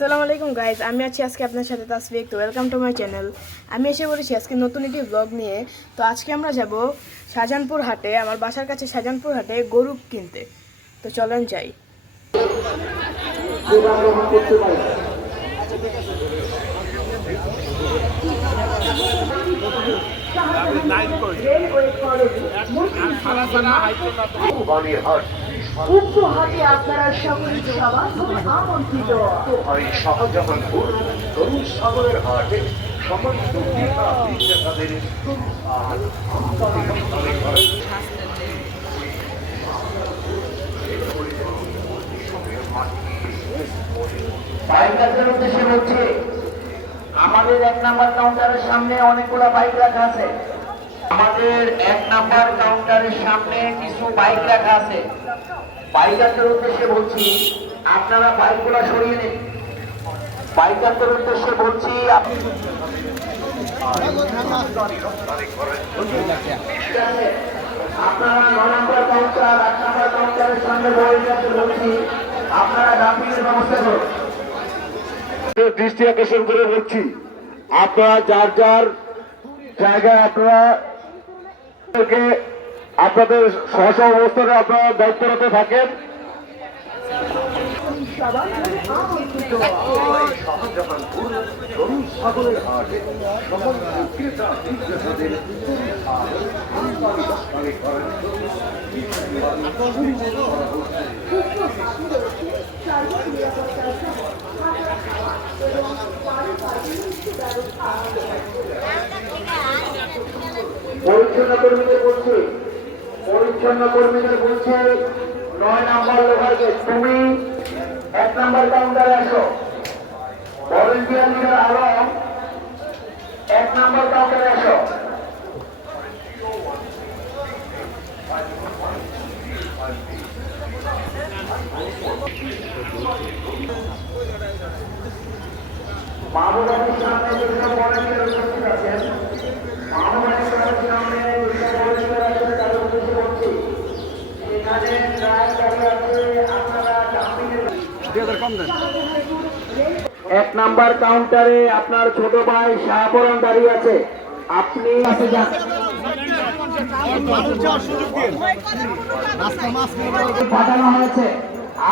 আসসালামু আলাইকুম গাইজ, আমি আছি আজকে আপনার সাথে তাসফিক। তো ওয়েলকাম টু মাই চ্যানেল। আমি এসে বলেছি আজকে নতুন একটি ব্লগ নিয়ে। তো আজকে আমরা যাব শাহজাহানপুর হাটে, আমার বাসার কাছে শাহজাহানপুর হাটে গরু কিনতে। তো চলেন যাই। আপনারা সকলে আমন্ত্রিত। শাহজাহানপুর তরুণ সাগরের হাটে সমস্ত বিক্রেতাদের বাইকারদের উদ্দেশ্যে বলছি, আমাদের 1 নাম্বার কাউন্টারের সামনে অনেকগুলো বাইক রাখা আছে। আমাদের 1 নাম্বার কাউন্টারের সামনে কিছু বাইক রাখা আছে। বাইকারদের উদ্দেশ্যে বলছি, আপনারা বাইকগুলো সরিয়ে নিন। বাইকারদের উদ্দেশ্যে বলছি, আপনারা 9 নাম্বার কাউন্টার 8 নাম্বার কাউন্টারের সামনে বইটাতে বলছি, আপনারা ডাম্পিংয়ের ব্যবস্থা করুন। দৃষ্টি আকর্ষণ করে বলছি, আপনারা যার যার জায়গায় আপনারা আপনাদের স্ব অবস্থানে আপনারা দায়িত্বরত থাকেন। শাহজাহানপুর তরুণ সাগরের হাটে সকল বিক্রেতা বিক্রেতাদের পরিচ্ছন্ন কর্মীদের বলছি, পরিচ্ছন্ন কর্মীদের বলছি, 9 নাম্বার লোহারকে তুমি 1 নাম্বার কাউন্টারে আসো। ভলেন্টিয়ার লিডার আলম 1 নাম্বার কাউন্টারে আসো। মাহবুবাদের সামনে যেসব ভলেন্টিয়ার উপস্থিত আছেন, মাহবুবাদের সামনে যেসব ভলেন্টিয়ার আছেন তাদের উদ্দেশ্যে বলছি, এখানে প্রায় গাড়ি আছে, আপনারা ডাম্পিংয়ের 1 নাম্বার কাউন্টারে আপনার ছোট ভাই শাহপরান দাঁড়িয়ে আছে, আপনি কাছে যান। পাঠানো হয়েছে,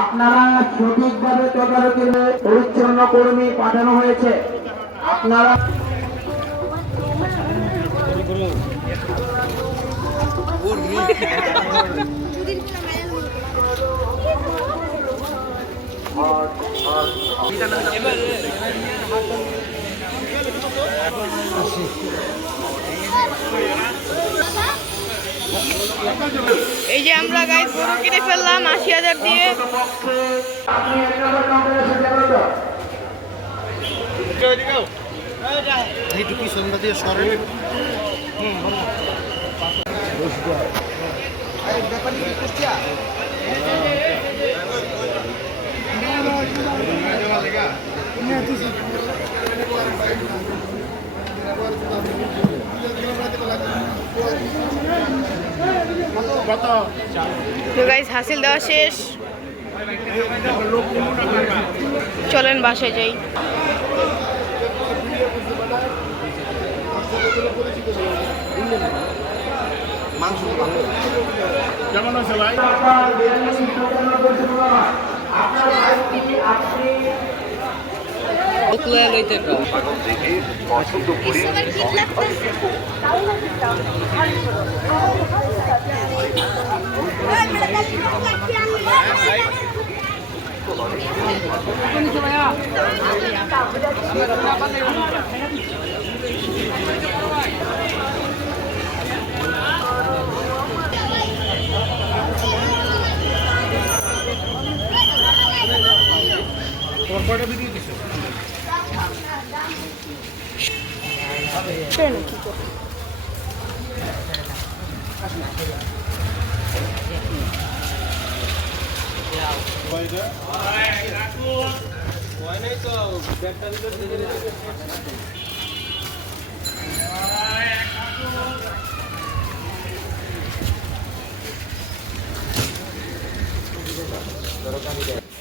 আপনারা সঠিকভাবে তদারকি পরিচ্ছন্ন কর্মী পাঠানো হয়েছে। আপনারা এই যে আমরা গাইজ গরু কিনে ফেললাম 80,000 দিয়ে। আপনি 1 নাম্বার কাউন্টারে এসে যাবেন তো? এইটুকু সন্ধ্যা দিয়ে সরেন। তো গাইজ হাসিল দেওয়া শেষ, চলেন বাসায় যাই। কেমন আছে ভাই? পাগল দেখে পছন্দ করে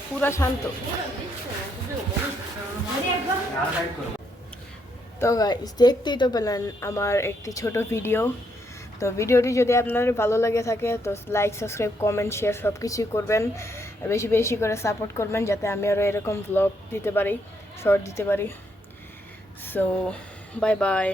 পুরা শান্ত। তো গাইস দেখতেই তো পেলেন আমার একটি ছোট ভিডিও। তো ভিডিওটি যদি আপনার ভালো লাগে থাকে তো লাইক, সাবস্ক্রাইব, কমেন্ট, শেয়ার সব কিছুই করবেন। বেশি বেশি করে সাপোর্ট করবেন যাতে আমি আরও এরকম ব্লগ দিতে পারি, শর্ট দিতে পারি। So bye bye.